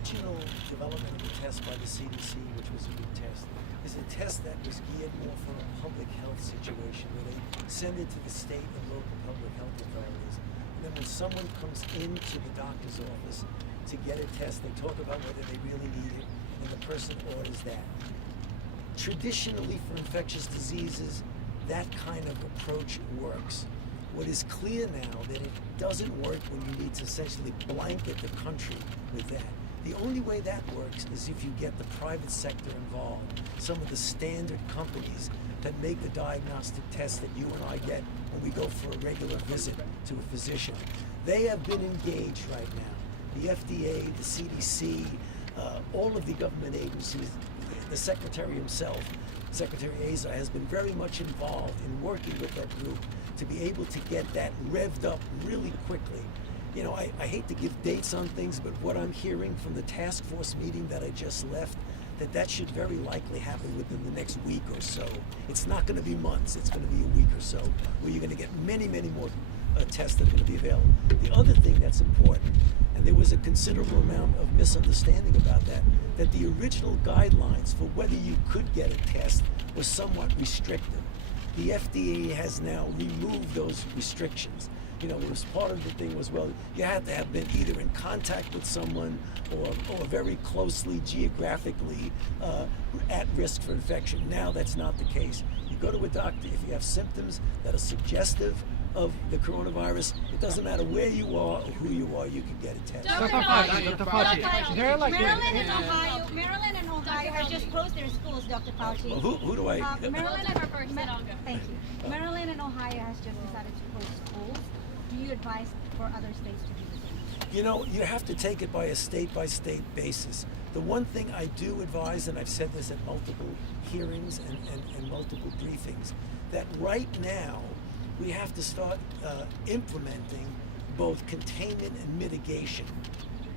original development of the test by the CDC, which was a good test, is a test that was geared more for a public health situation where they send it to the state and local public health authorities. And then when someone comes into the doctor's office to get a test, they talk about whether they really need it, and the person orders that. Traditionally, for infectious diseases, that kind of approach works. What is clear now that it doesn't work when you need to essentially blanket the country with that. The only way that works is if you get the private sector involved. Some of the standard companies that make the diagnostic tests that you and I get when we go for a regular visit to a physician. They have been engaged right now. The FDA, the CDC, all of the government agencies, the Secretary himself, Secretary Azar, has been very much involved in working with that group to be able to get that revved up really quickly. You know, I hate to give dates on things, but what I'm hearing from the task force meeting that I just left, that should very likely happen within the next week or so. It's not going to be months, it's going to be a week or so, where you're going to get many, many more tests that are going to be available. The other thing that's important, and there was a considerable amount of misunderstanding about that the original guidelines for whether you could get a test was somewhat restrictive. The FDA has now removed those restrictions. You know, it was part of the thing was, well, you had to have been either in contact with someone or very closely geographically at risk for infection. Now that's not the case. You go to a doctor if you have symptoms that are suggestive of the coronavirus. It doesn't matter where you are or who you are, you can get a test. Dr. Fauci, Maryland and Ohio have just closed their schools, Dr. Fauci. Well, who do I? Maryland thank you. Maryland and Ohio has just decided to close schools. Do you advise for other states to do the same? You know, you have to take it by a state-by-state basis. The one thing I do advise, and I've said this at multiple hearings and multiple briefings, that right now we have to start implementing both containment and mitigation.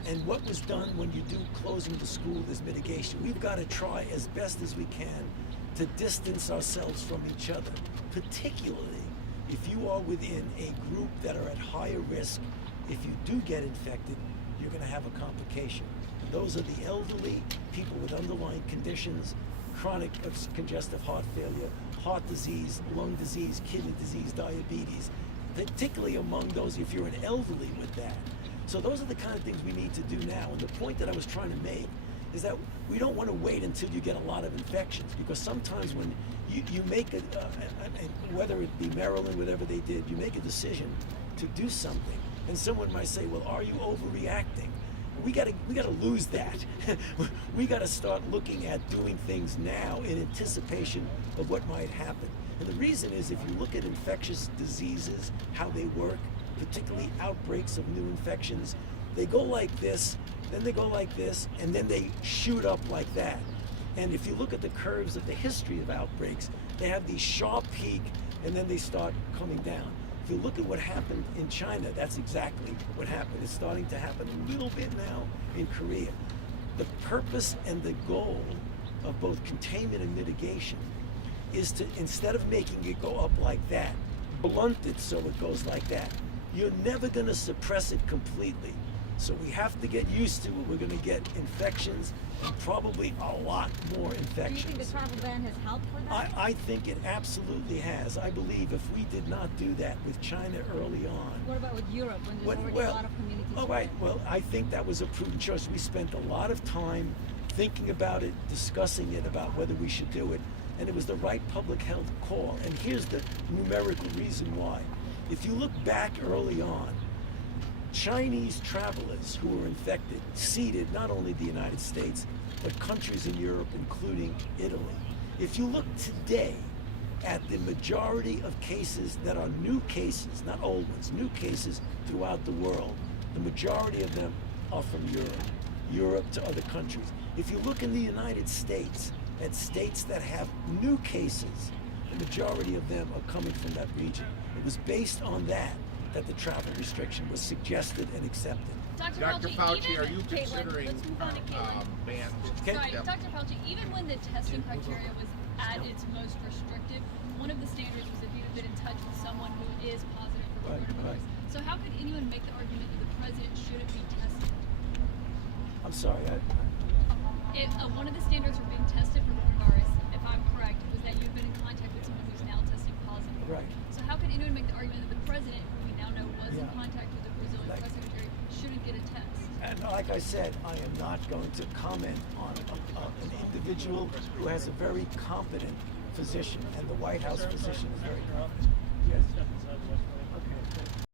And what was done when you do closing the school is mitigation. We've got to try as best as we can to distance ourselves from each other, particularly if you are within a group that are at higher risk. If you do get infected, you're going to have a complication. And those are the elderly, people with underlying conditions, chronic congestive heart failure, heart disease, lung disease, kidney disease, diabetes, particularly among those if you're an elderly with that. So those are the kind of things we need to do now. And the point that I was trying to make is that we don't want to wait until you get a lot of infections, because sometimes when you make whether it be Maryland, whatever they did, you make a decision to do something, and someone might say, well, are you overreacting? We gotta lose that. We gotta start looking at doing things now in anticipation of what might happen. And the reason is, if you look at infectious diseases, how they work, particularly outbreaks of new infections, they go like this, then they go like this, and then they shoot up like that. And if you look at the curves of the history of outbreaks, they have these sharp peak, and then they start coming down. If you look at what happened in China, that's exactly what happened. It's starting to happen a little bit now in Korea. The purpose and the goal of both containment and mitigation is to, instead of making it go up like that, blunt it so it goes like that. You're never going to suppress it completely. So we have to get used to it. We're going to get infections, and probably a lot more infections. Do you think the travel ban has helped for that? I think it absolutely has. I believe if we did not do that with China early on. What about with Europe, when there's already a lot of communities? All right. Well, I think that was a prudent choice. We spent a lot of time thinking about it, discussing it, about whether we should do it, and it was the right public health call. And here's the numerical reason why. If you look back early on, Chinese travelers who were infected seeded not only the United States, but countries in Europe, including Italy. If you look today at the majority of cases that are new cases, not old ones, new cases throughout the world, the majority of them are from Europe to other countries. If you look in the United States, at states that have new cases, the majority of them are coming from that region. It was based on that the travel restriction was suggested and accepted. Dr. Fauci, are you considering let's move on to bans? Sorry, Dr. Fauci, even when the testing criteria was at its most restrictive, one of the standards was if you had been in touch with someone who is positive for coronavirus. Right. So how could anyone make the argument that the president shouldn't be tested? I'm sorry. One of the standards for being tested for the virus, if I'm correct, was that you've been in contact with someone who's now testing positive. Right. So how could anyone make the argument that the president, who we now know was in Yeah. contact with the Brazilian Like- press secretary, shouldn't get a test? And like I said, I am not going to comment on an individual who has a very competent physician, and the White House physician is very competent. Yes.